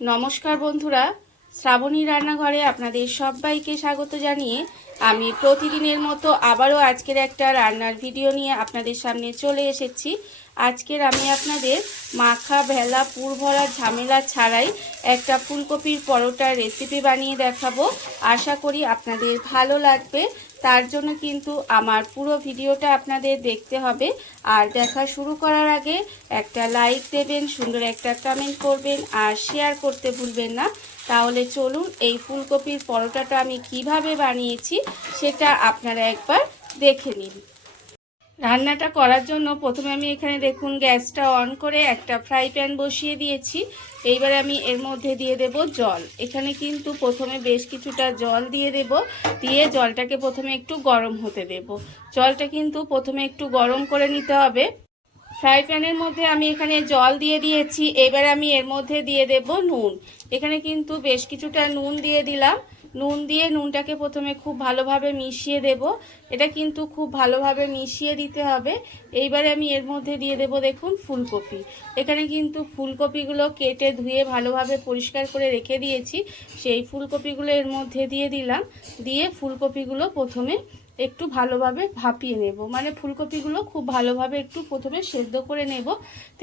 নমস্কার বন্ধুরা, শ্রাবণী রান্নাঘরে আপনাদের সবাইকে স্বাগত জানিয়ে আমি প্রতিদিনের মতো আবারও আজকের একটা রান্নার ভিডিও নিয়ে আপনাদের সামনে চলে এসেছি। আজকের আমি আপনাদের মাখা ভেলা পুর ভরা ঝামেলা ছাড়াই একটা ফুলকপির পরোটার রেসিপি বানিয়ে দেখাবো। আশা করি আপনাদের ভালো লাগবে। তার জন্য কিন্তু আমার পুরো ভিডিওটা আপনাদের দেখতে হবে। আর দেখা শুরু করার আগে একটা লাইক দেবেন, সুন্দর একটা কমেন্ট করবেন আর শেয়ার করতে ভুলবেন না। তাহলে চলুন এই ফুলকপির পরোটাটা আমি কিভাবে বানিয়েছি সেটা আপনারা একবার দেখে নিন। রান্নাটা করার জন্য প্রথমে আমি এখানে দেখুন গ্যাসটা অন করে একটা ফ্রাই প্যান বসিয়ে দিয়েছি। এইবারে আমি এর মধ্যে দিয়ে দেব জল। এখানে কিন্তু প্রথমে বেশ কিছুটা জল দিয়ে দেব, দিয়ে জলটাকে প্রথমে একটু গরম হতে দেব। জলটা কিন্তু প্রথমে একটু গরম করে নিতে হবে। ফ্রাই প্যানের মধ্যে আমি এখানে জল দিয়ে দিয়েছি। এবার আমি এর মধ্যে দিয়ে দেব নুন। এখানে কিন্তু বেশ কিছুটা নুন দিয়ে দিলাম। নুন দিয়ে নুনটাকে প্রথমে খুব ভালোভাবে মিশিয়ে দেব। এটা কিন্তু খুব ভালোভাবে মিশিয়ে দিতে হবে। এইবারে আমি এর মধ্যে দিয়ে দেব দেখুন ফুলকপি। এখানে কিন্তু ফুলকপিগুলো কেটে ধুয়ে ভালোভাবে পরিষ্কার করে রেখে দিয়েছি। সেই ফুলকপিগুলো এর মধ্যে দিয়ে দিলাম। দিয়ে ফুলকপিগুলো প্রথমে একটু ভালোভাবে ভাপিয়ে নেব, মানে ফুলকপিগুলো খুব ভালোভাবে একটু প্রথমে সেদ্ধ করে নেব।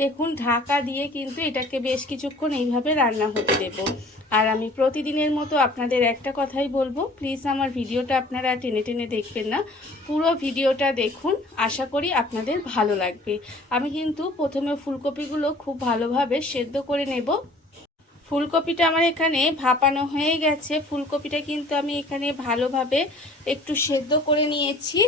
দেখুন ঢাকা দিয়ে কিন্তু এটাকে বেশ কিছুক্ষণ এইভাবে রান্না হতে দেব। আর আমি প্রতিদিনের মতো আপনাদের একটা কথাই বলবো, প্লিজ আমার ভিডিওটা আপনারা টেনে টেনে দেখবেন না, পুরো ভিডিওটা দেখুন। আশা করি আপনাদের ভালো লাগবে। আমি কিন্তু প্রথমে ফুলকপিগুলো খুব ভালোভাবে সেদ্ধ করে নেব। ফুলকপিটা আমার এখানে ভাপানো হয়ে গেছে। ফুলকপিটা কিন্তু আমি এখানে ভালোভাবে একটু সেদ্ধ করে নিয়েছি।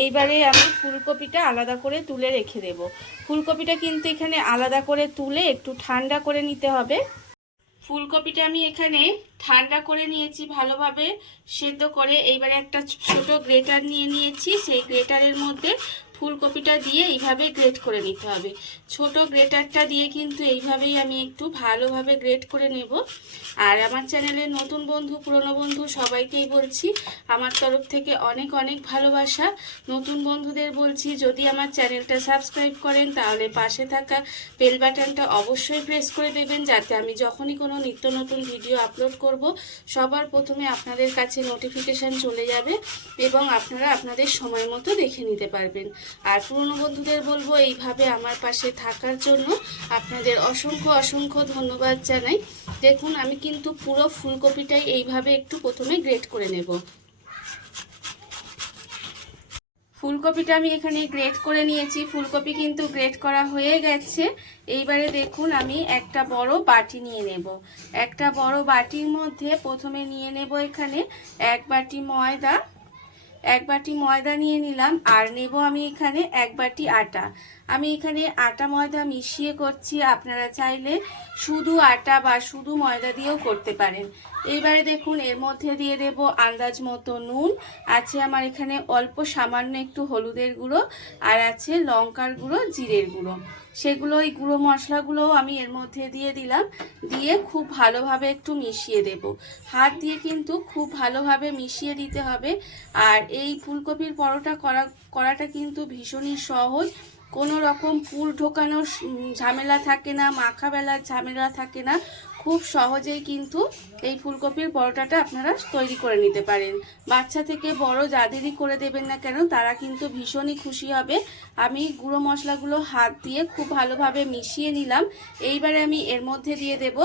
এইবারে আমি ফুলকপিটা আলাদা করে তুলে রেখে দেব। ফুলকপিটা কিন্তু এখানে আলাদা করে তুলে একটু ঠান্ডা করে নিতে হবে। ফুলকপিটা আমি এখানে ঠান্ডা করে নিয়েছি ভালোভাবে সেদ্ধ করে। এইবারে একটা ছোট গ্রেটার নিয়ে নিয়েছি। সেই গ্রেটারের মধ্যে ফুলকপিটা দিয়ে এইভাবে গ্রেট করে নিতে হবে। ছোট গ্রেটারটা দিয়ে কিন্তু এইভাবেই আমি একটু ভালোভাবে গ্রেট করে নেব। আর আমার চ্যানেলের নতুন বন্ধু পুরনো বন্ধু সবাইকেই বলছি আমার তরফ থেকে অনেক অনেক ভালোবাসা। নতুন বন্ধুদের বলছি যদি আমার চ্যানেলটা সাবস্ক্রাইব করেন তাহলে পাশে থাকা বেল বাটনটা অবশ্যই প্রেস করে দেবেন, যাতে আমি যখনই কোনো নিত্য নতুন ভিডিও আপলোড করব সবার প্রথমে আপনাদের কাছে নোটিফিকেশান চলে যাবে এবং আপনারা আপনাদের সময় মতো দেখে নিতে পারবেন। আর পুরনো বন্ধুদের বলবো এইভাবে আমার পাশে থাকার জন্য আপনাদের অসংখ্য অসংখ্য ধন্যবাদ জানাই। দেখুন আমি কিন্তু পুরো ফুলকপিটাই এইভাবে একটু প্রথমে গ্রেট করে নেব। ফুলকপিটা আমি এখানে গ্রেট করে নিয়েছি। ফুলকপি কিন্তু গ্রেট করা হয়ে গেছে। এইবারে দেখুন আমি একটা বড় বাটি নিয়ে নেব। একটা বড় বাটির মধ্যে প্রথমে নিয়ে নেব এখানে এক বাটি ময়দা নিয়ে নিলাম। আর নেব আমি এখানে এক বাটি আটা। আমি এখানে আটা ময়দা মিশিয়ে করছি, আপনারা চাইলে শুধু আটা বা শুধু ময়দা দিয়েও করতে পারেন। এইবারে দেখুন এর মধ্যে দিয়ে দেব আন্দাজ মতো নুন, আছে আমার এখানে অল্প সামান্য একটু হলুদের গুঁড়ো, আর আছে লঙ্কার গুঁড়ো, জিরের গুঁড়ো। সেগুলো এই গুঁড়ো মশলাগুলোও আমি এর মধ্যে দিয়ে দিলাম। দিয়ে খুব ভালোভাবে একটু মিশিয়ে দেব। হাত দিয়ে কিন্তু খুব ভালোভাবে মিশিয়ে দিতে হবে। আর এই ফুলকপির পরোটা করাটা কিন্তু ভীষণই সহজ। কোনো রকম পুর ঢোকানোর ঝামেলা থাকে না, মাখা বেলার ঝামেলা থাকে না। খুব সহজেই কিন্তু এই ফুলকপির পরোটাটা আপনারা তৈরি করে নিতে পারেন। বাচ্চা থেকে বড় যাদেরই করে দেবেন না কেন তারা কিন্তু ভীষণই খুশি হবে। আমি গুঁড়ো মশলাগুলো হাত দিয়ে খুব ভালোভাবে মিশিয়ে নিলাম। এইবারে আমি এর মধ্যে দিয়ে দেব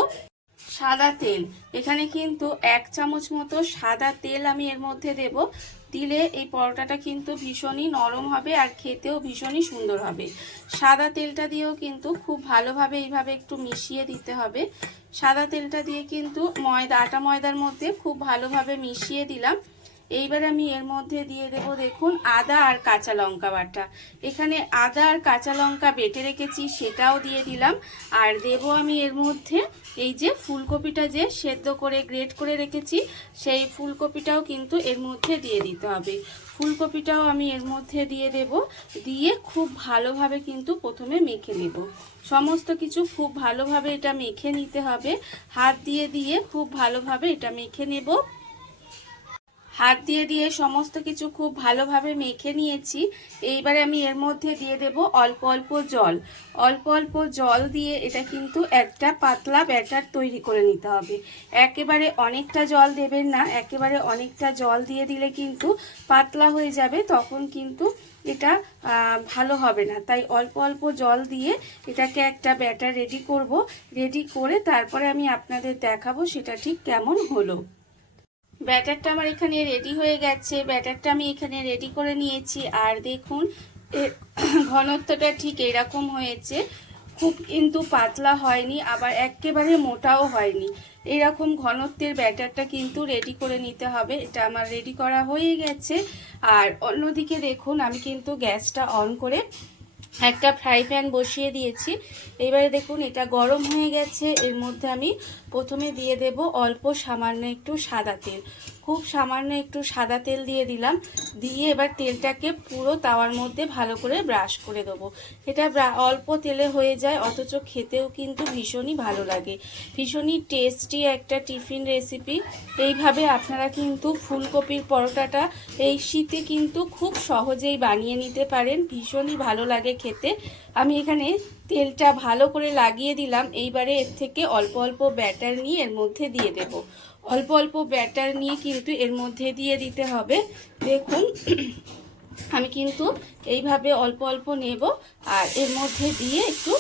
সাদা তেল। এখানে কিন্তু 1 চামচ মতো সাদা তেল আমি এর মধ্যে দেব। দিলে এই পরোটাটা কিন্তু ভীষণই নরম হবে আর খেতেও ভীষণই সুন্দর হবে। সাদা তেলটা দিয়েও কিন্তু খুব ভালোভাবে এইভাবে একটু মিশিয়ে দিতে হবে। সাদা তেলটা দিয়ে কিন্তু আটা ময়দার মধ্যে খুব ভালোভাবে মিশিয়ে দিলাম। এইবার আমি এর মধ্যে দিয়ে দেব দেখুন আদা আর কাঁচা লঙ্কা বাটা। এখানে আদা আর কাঁচা লঙ্কা বেটে রেখেছি সেটাও দিয়ে দিলাম। আর দেব আমি এর মধ্যে এই যে ফুলকপিটা যে সেদ্ধ করে গ্রেট করে রেখেছি সেই ফুলকপিটাও কিন্তু এর মধ্যে দিয়ে দিতে হবে। ফুলকপিটাও আমি এর মধ্যে দিয়ে দেব। দিয়ে খুব ভালোভাবে কিন্তু প্রথমে মেখে নেব। সমস্ত কিছু খুব ভালোভাবে এটা মেখে নিতে হবে। হাত দিয়ে দিয়ে খুব ভালোভাবে এটা মেখে নেব। হাত দিয়ে দিয়ে সমস্ত কিছু খুব ভালোভাবে মেখে নিয়েছি। এইবারে আমি এর মধ্যে দিয়ে দেব অল্প অল্প জল। অল্প অল্প জল দিয়ে এটা কিন্তু একটা পাতলা ব্যাটার তৈরি করে নিতে হবে। একেবারে অনেকটা জল দেবেন না, একেবারে অনেকটা জল দিয়ে দিলে কিন্তু পাতলা হয়ে যাবে, তখন কিন্তু এটা ভালো হবে না। তাই অল্প অল্প জল দিয়ে এটাকে একটা ব্যাটার রেডি করব। রেডি করে তারপরে আমি আপনাদের দেখাবো সেটা ঠিক কেমন হলো। ব্যাটারটা আমার এখানে রেডি হয়ে গেছে। ব্যাটারটা আমি এখানে রেডি করে নিয়েছি। আর দেখুন এর ঘনত্বটা ঠিক এরকম হয়েছে। খুব কিন্তু পাতলা হয়নি, আবার একেবারে মোটাও হয়নি। এইরকম ঘনত্বের ব্যাটারটা কিন্তু রেডি করে নিতে হবে। এটা আমার রেডি করা হয়ে গেছে। আর অন্যদিকে দেখুন আমি কিন্তু গ্যাসটা অন করে একটা ফ্রাই প্যান বসিয়ে দিয়েছি। এবারে দেখুন এটা গরম হয়ে গেছে। এর মধ্যে আমি প্রথমে দিয়ে দেব অল্প সামান্য একটু সাদা তেল। খুব সামান্য একটু সাদা তেল দিয়ে দিলাম। দিয়ে এবার তেলটাকে পুরো তাওয়ার মধ্যে ভালো করে ব্রাশ করে দেবো। এটা অল্প তেলে হয়ে যায়, অথচ খেতেও কিন্তু ভীষণই ভালো লাগে। ভীষণই টেস্টি একটা টিফিন রেসিপি। এইভাবে আপনারা কিন্তু ফুলকপির পরোটাটা এই শীতে কিন্তু খুব সহজেই বানিয়ে নিতে পারেন। ভীষণই ভালো লাগে খেতে। আমি এখানে তেলটা ভালো করে লাগিয়ে দিলাম। এইবারে এর থেকে অল্প অল্প ব্যাটার নিয়ে এর মধ্যে দিয়ে দেব। অল্প অল্প ব্যাটার নিয়ে কিন্তু এর মধ্যে দিয়ে দিতে হবে। দেখুন আমি কিন্তু এইভাবে অল্প অল্প নেব আর এর মধ্যে দিয়ে একটু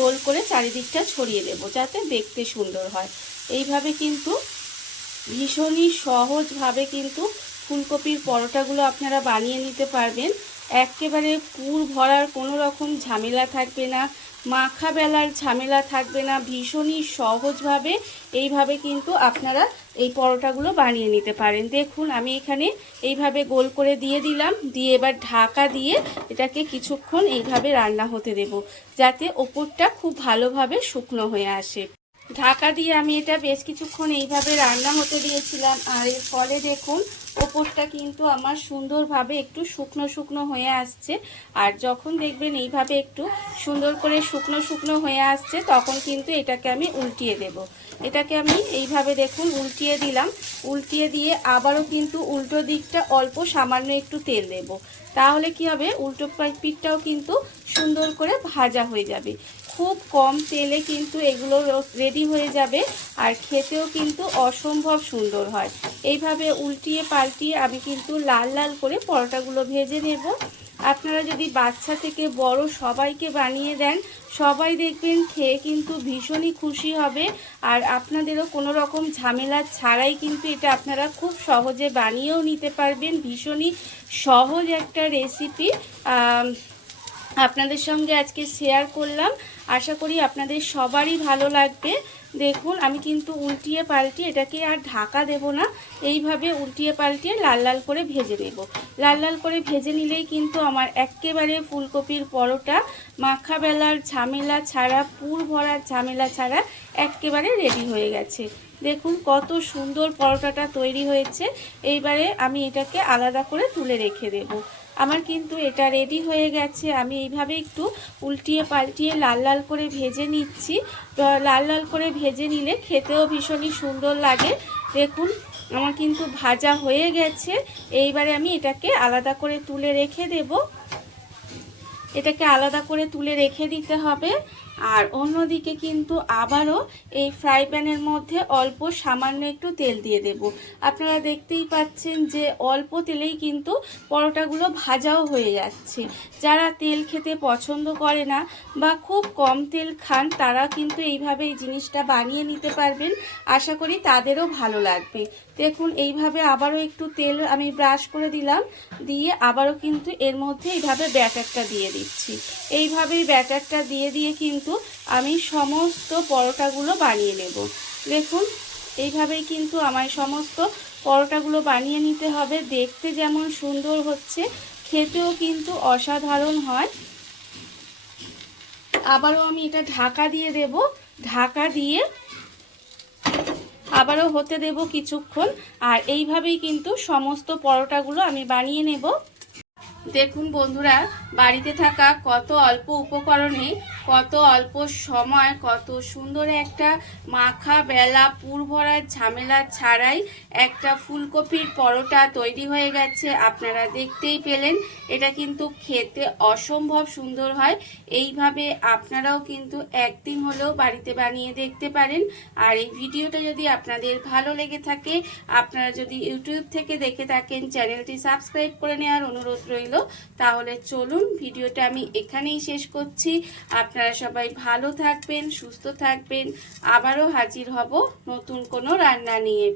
গোল করে চারিদিকটা ছড়িয়ে দেব, যাতে দেখতে সুন্দর হয়। এইভাবে কিন্তু ভীষণই সহজভাবে কিন্তু ফুলকপির পরোটাগুলো আপনারা বানিয়ে নিতে পারবেন। একেবারে পুর ভরার কোনো রকম ঝামেলা থাকবে না, মাখা বেলার ঝামেলা থাকবে না। ভীষণই সহজভাবে এইভাবে কিন্তু আপনারা এই পরোটাগুলো বানিয়ে নিতে পারেন। দেখুন আমি এখানে এইভাবে গোল করে দিয়ে দিলাম। দিয়ে এবার ঢাকা দিয়ে এটাকে কিছুক্ষণ এইভাবে রান্না হতে দেব, যাতে ওপরটা খুব ভালোভাবে শুকনো হয়ে আসে। ঢাকা দিয়ে আমি এটা বেশ কিছুক্ষণ এইভাবে রান্না হতে দিয়েছিলাম। আর এর ফলে দেখুন ওপরটা কিন্তু আমার সুন্দরভাবে একটু শুকনো শুকনো হয়ে আসছে। আর যখন দেখবেন এইভাবে একটু সুন্দর করে শুকনো শুকনো হয়ে আসছে, তখন কিন্তু এটাকে আমি উল্টিয়ে দেব। এটাকে আমি এইভাবে দেখুন উল্টিয়ে দিলাম। উল্টিয়ে দিয়ে আবারও কিন্তু উল্টো দিকটা অল্প সামান্য একটু তেল দেব। তাহলে কি হবে, উল্টো পিঠটাও কিন্তু সুন্দর করে ভাজা হয়ে যাবে। খুব কম তেলে কিন্তু এগুলো রেডি হয়ে যাবে। আর খেতেও কিন্তু অসম্ভব সুন্দর হয়। এইভাবে উল্টিয়ে পাল্টিয়ে আমি কিন্তু লাল লাল করে পরোটাগুলো ভেজে নেব। আপনারা যদি বাচ্চা থেকে বড় সবাইকে বানিয়ে দেন, সবাই দেখবেন খেয়ে কিন্তু ভীষণই খুশি হবে। আর আপনাদেরও কোনো রকম ঝামেলা ছাড়াই কিন্তু এটা আপনারা খুব সহজে বানিয়েও নিতে পারবেন। ভীষণই সহজ একটা রেসিপি আপনাদের সঙ্গে আজকে শেয়ার করলাম। আশা করি আপনাদের সবারই ভালো লাগবে। দেখুন আমি কিন্তু উল্টিয়ে পাল্টিয়ে এটাকে আর ঢাকা দেব না। এইভাবে উল্টিয়ে পাল্টিয়ে লাল লাল করে ভেজে নেব। লাল লাল করে ভেজে নিলেই কিন্তু আমার একেবারে ফুলকপির পরোটা মাখা বেলার ঝামেলা ছাড়া, পুর ভরার ঝামেলা ছাড়া একেবারে রেডি হয়ে গেছে। দেখুন কত সুন্দর পরোটাটা তৈরি হয়েছে। এইবারে আমি এটাকে আলাদা করে তুলে রেখে দেব। আমার কিন্তু এটা রেডি হয়ে গেছে। আমি এইভাবে একটু উল্টিয়ে পাল্টিয়ে লাল লাল করে ভেজে নিচ্ছি। লাল লাল করে ভেজে নিলে খেতেও ভীষণই সুন্দর লাগে। দেখুন আমার কিন্তু ভাজা হয়ে গেছে। এইবারে আমি এটাকে আলাদা করে তুলে রেখে দেব। এটাকে আলাদা করে তুলে রেখে দিতে হবে। আর অন্যদিকে কিন্তু আবারও এই ফ্রাই প্যানের মধ্যে অল্প সামান্য একটু তেল দিয়ে দেব। আপনারা দেখতেই পাচ্ছেন যে অল্প তেলেই কিন্তু পরোটাগুলো ভাজাও হয়ে যাচ্ছে। যারা তেল খেতে পছন্দ করে না বা খুব কম তেল খান, তারা কিন্তু এইভাবে এই জিনিসটা বানিয়ে নিতে পারবেন। আশা করি তাদেরও ভালো লাগবে। দেখুন এইভাবে আবারও একটু তেল আমি ব্রাশ করে দিলাম। দিয়ে আবারও কিন্তু এর মধ্যে এইভাবে ব্যাটারটা দিয়ে দিচ্ছি। এইভাবেই ব্যাটারটা দিয়ে দিয়ে কিন্তু আমি সমস্ত পরোটাগুলো বানিয়ে নেব। দেখুন এইভাবেই কিন্তু আমার সমস্ত পরোটাগুলো বানিয়ে নিতে হবে। দেখতে যেমন সুন্দর হচ্ছে, খেতেও কিন্তু অসাধারণ হয়। আবারও আমি এটা ঢাকা দিয়ে দেব। ঢাকা দিয়ে আবারও হতে দেব কিছুক্ষণ। আর এইভাবেই কিন্তু সমস্ত পরোটাগুলো আমি বানিয়ে নেব। দেখুন বন্ধুরা, বাড়িতে থাকা কত অল্প উপকরণে কত অল্প সময় কত সুন্দর একটা মাখা বেলা পুর ভরার ঝামেলা ছাড়াই একটা ফুলকপির পরোটা তৈরি হয়ে গেছে। আপনারা দেখতেই পেলেন, এটা কিন্তু খেতে অসম্ভব সুন্দর হয়। এইভাবে আপনারাও কিন্তু একদিন হলেও বাড়িতে বানিয়ে দেখতে পারেন। আর এই ভিডিওটা যদি আপনাদের ভালো লেগে থাকে, আপনারা যদি ইউটিউব থেকে দেখে থাকেন, চ্যানেলটি সাবস্ক্রাইব করে নেওয়ার অনুরোধ রইল। তাহলে চলুন ভিডিওটা আমি এখানেই শেষ করছি। আপনারা সবাই ভালো থাকবেন, সুস্থ থাকবেন। আবারও হাজির হব নতুন কোনো রান্না নিয়ে।